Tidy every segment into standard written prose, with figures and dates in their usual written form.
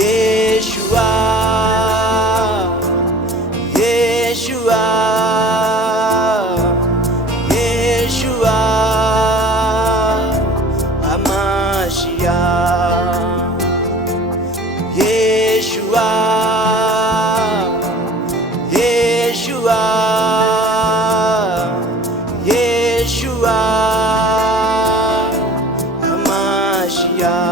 Yeshua, Yeshua, Yeshua, HaMashiach. Yeshua, Yeshua, Yeshua, HaMashiach.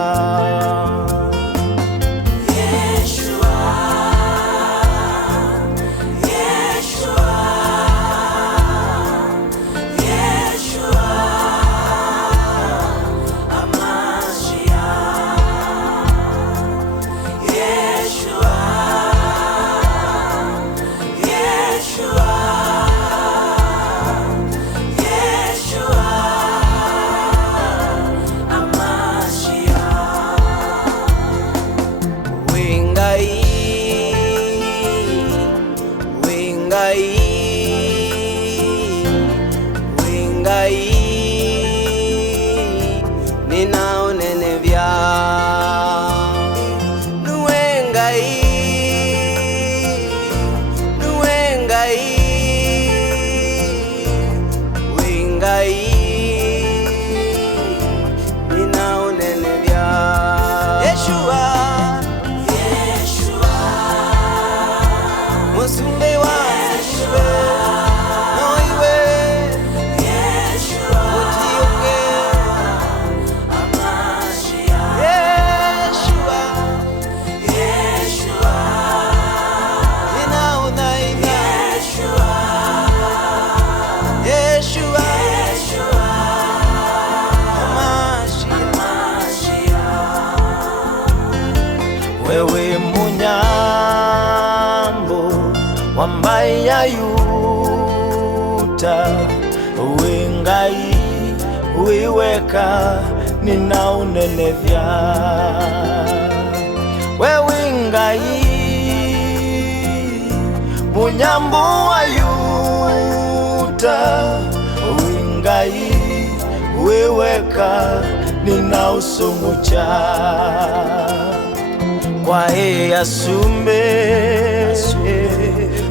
Wewe munyambo wambaye ya Yuda, wengai wiweka ninaunenevya. Wewe ngai munyambo wa Yuda, wengai wiweka ninausumucha. Kwa hei asumbe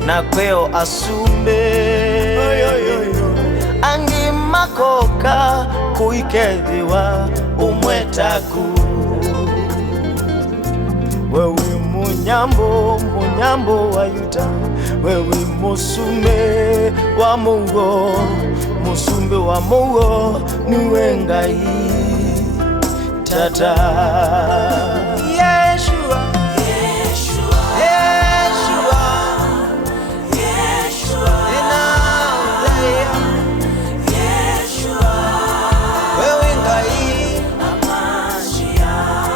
na kweo asumbe, angi makoka kuikedhiwa umwetaku. Wewe munyambo, munyambo wa Yuda, wewe musume wa Mungu, musumbe wa Mungu, niwe ngai tata. Yeshua, Yeshua, Yeshua, Yeshua, Yeshua, wewe ngai HaMashiach,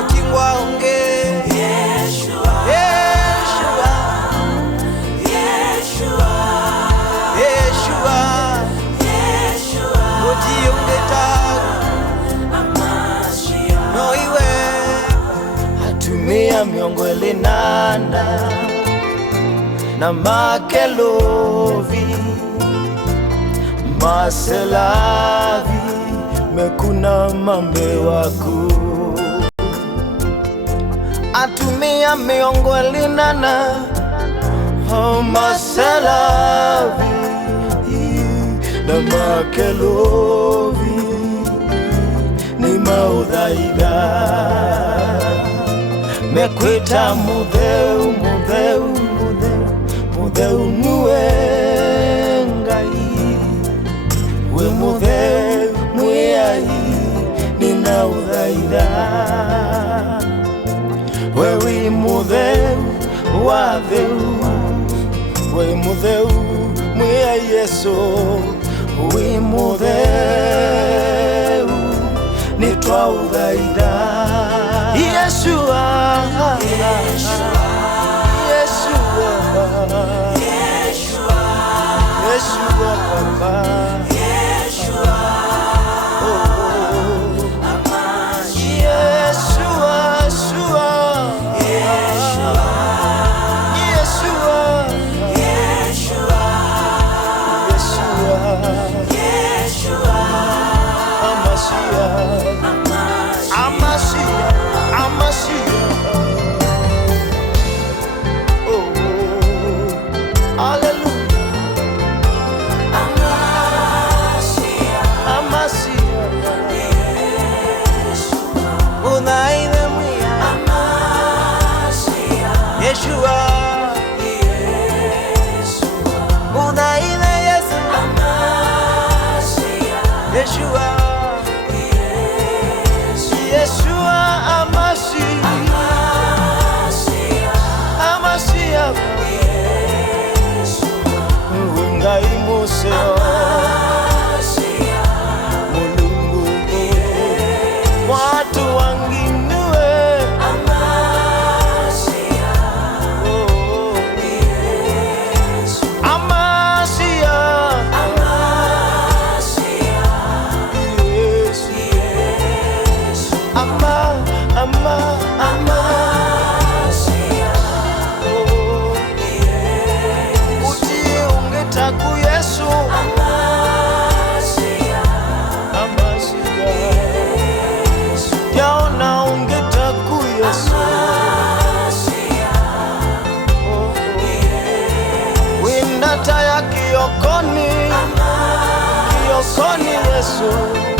utingwa unge. Yeshua, Yeshua, Yeshua, Yeshua, Yeshua, utinge tagu HaMashiach, no iwe atumia miongo elinana na makelovi maselavi mekuna mambe waku. Atumia miongo elinana maselavi na makelovi ni maudhaida. Mekwita mudheu, mudheu, mudheu, mudheu nuwe ngai. We mudheu mwiai nina udhaida. Wewe mudheu wadheu, we mudheu mwiai Yesu. We mudheu nitwa udhaida. Yeshua, Yeshua, Yeshua, Yeshua, Yeshua, Papa, Yeshua, HaMashiach, Yeshua, Yeshua, ni Yesu.